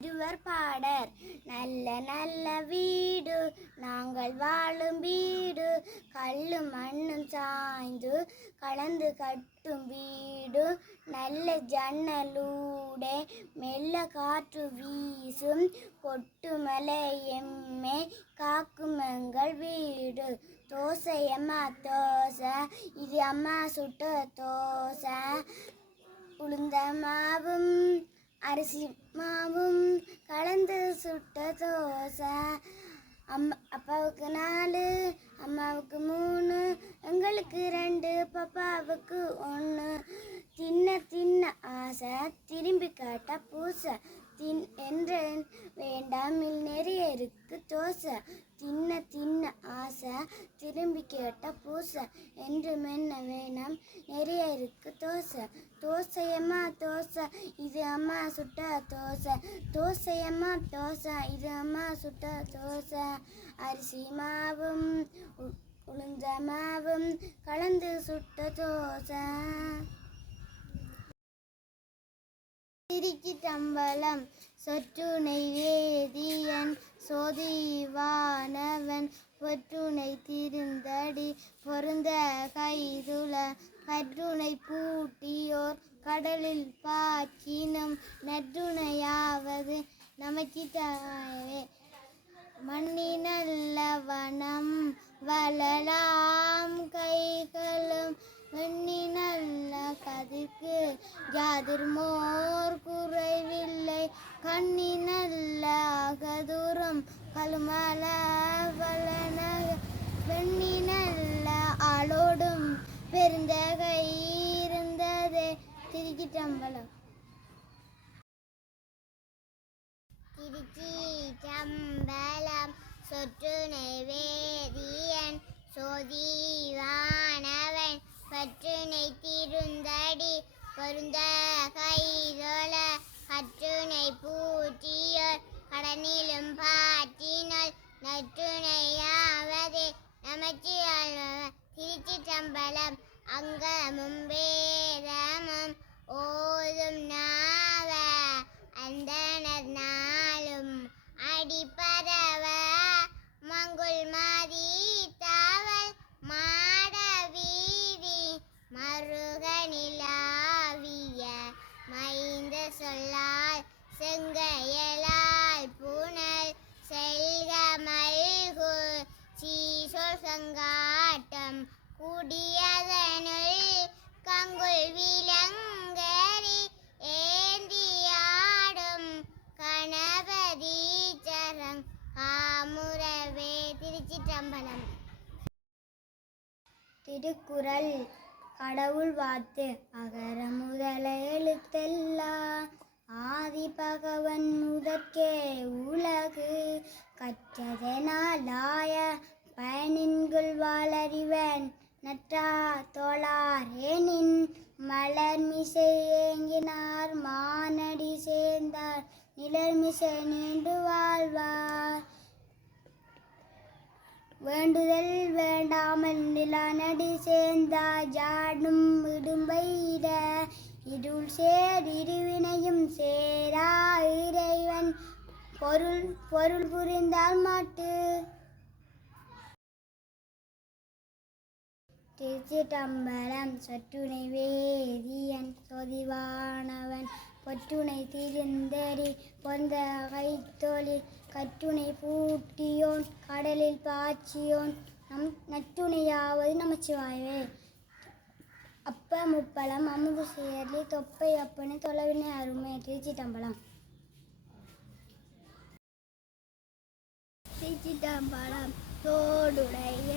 இருவர் பாடர் நல்ல நல்ல வீடு நாங்கள் வாழும் வீடு கல்லும் மண்ணும் சாய்ந்து கலந்து கட்டும் வீடு நல்ல ஜன்னலூடே மெல்ல காற்று வீசும் கொட்டுமலை எம்மை காக்கும் எங்கள் வீடு. தோசை அம்மா தோசை, இது அம்மா சுட்ட தோசை, உளுந்த மாவும் அரிசி மாவும் கலந்து சுட்ட தோசை. அப்பாவுக்கு 4, அம்மாவுக்கு 3, எங்களுக்கு 2, பாப்பாவுக்கு 1. தின்ன தின்ன ஆசை திரும்பி காட்ட பூசை என்று வேண்டாமில் நிறைய இருக்கு தோசை. தின்ன தின்ன ஆசை திரும்பி கேட்ட பூசை என்று மென்ன வேணாம் நிறைய இருக்கு தோசை. தோசையம்மா தோசை, இது அம்மா சுட்ட தோசை. தோசையம்மா தோசை, இது அம்மா சுட்ட தோசை. அரிசி மாவும் உளுந்த மாவும் கலந்து சுட்ட தோசை. திருச்சிற்றம்பலம். சொற்றுணை வேதியன் சோதிவானவன் பொற்றுணை திருந்தடி பொருந்த கைதுள கற்றுணை பூட்டியோர் கடலில் பாக்கினும் நற்றுணையாவது நமச்சிவாயவே. மண்ணினல்ல வனம் வளலாம் கைகளும் வெண்ணினல்ல கதிர்க்கு யாதிர்மோர் குறைவில்லை கண்ணினல்ல அகதூரம் கழுமல வளனக வெண்ணினல்ல ஆளோடும் பெருந்தகை இருந்ததே. திருச்சிற்றம்பலம். திருச்சிற்றம்பலம். சொற்றுணை வேதியன் சோதிவானவன் பற்றுணை திருந்தடி பொருந்த கைதொழ கற்றுணை பூட்டியோர் கடனிலும் பாட்டினால் நற்றுணையாவது நமச்சிவாயவே. திருச்சிற்றம்பலம். அங்கமும் வேதமும் ஓதும் நாவ அந்தனர் நாளும் அடிப்பரவ மங்குள் மாதி தாவல் மாட வீதி மருகனிலாவிய மைந்த சொல்லால் செங்கையலால் புனல் செல்க மல்கு சீசொல் சங்காட்டம் குடியதனுள் கங்குல் விலங்கரி ஏந்தியாடும் கணபதி சரங் காமுறவே. திருச்சிற்றம்பலம். திருக்குறள். கடவுள் வாழ்த்து. அகர முதல எழுத்தெல்லாம் ஆதி பகவன் முதற்கே உலகு கற்றதனாலாய பயனின்குள் வாழறிவன் நற்றா தோளார் ஏனின் மலர்மிசை ஏங்கினார் மானடி சேர்ந்தார் நிலர்மிசை நீண்டு வாழ்வார். வேண்டுதல் வேண்டாமல் நிலநடி சேர்ந்தார் ஜாடும் இடும்பையிட இருள் சேர் இருவினையும் சேரா இறைவன் பொருள் புரிந்தால் மாட்டு. திருச்சிற்றம்பலம். சொற்றுணை வேதியன் சோதிவானவன் பொற்றுணை திருந்தடி பொந்த கைத்தொழில் கற்றுணை பூட்டியோன் கடலில் பாய்ச்சியோன் நற்றுணையாவது நமச்சிவாயவே. அப்ப முப்பலம் அமுது சேர்லி தொப்பை அப்பனு தொலைவினை அருமை. திருச்சிற்றம்பலம். திருச்சிற்றம்பலம். தோடுடைய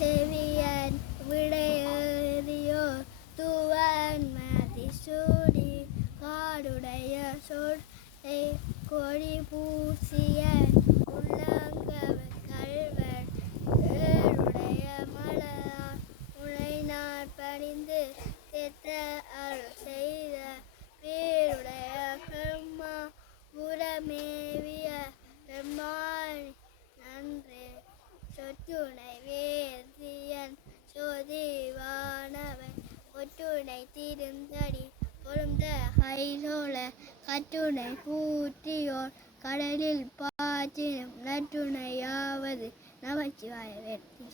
செவியன் விடையோ துவன் மதி சூடி காடுடைய சொல் கொடி பூசிய உள்ளங்கவர் கல்வர் ஏழுடைய மலர் உழைநார் பணிந்து தெத்த அருள் செய்த பேருடைய கர்மா புறமேவிய பெருமாள் நன்றே. சொற்றுணை வேதியன் சோதிவானவன் ஒற்றுணை திருந்தடி பொருந்த கைதோழ கற்றுணை பூற்றியோர் கடலில் பாற்றினும் நற்றுணையாவது நமச்சிவாய வெற்றி.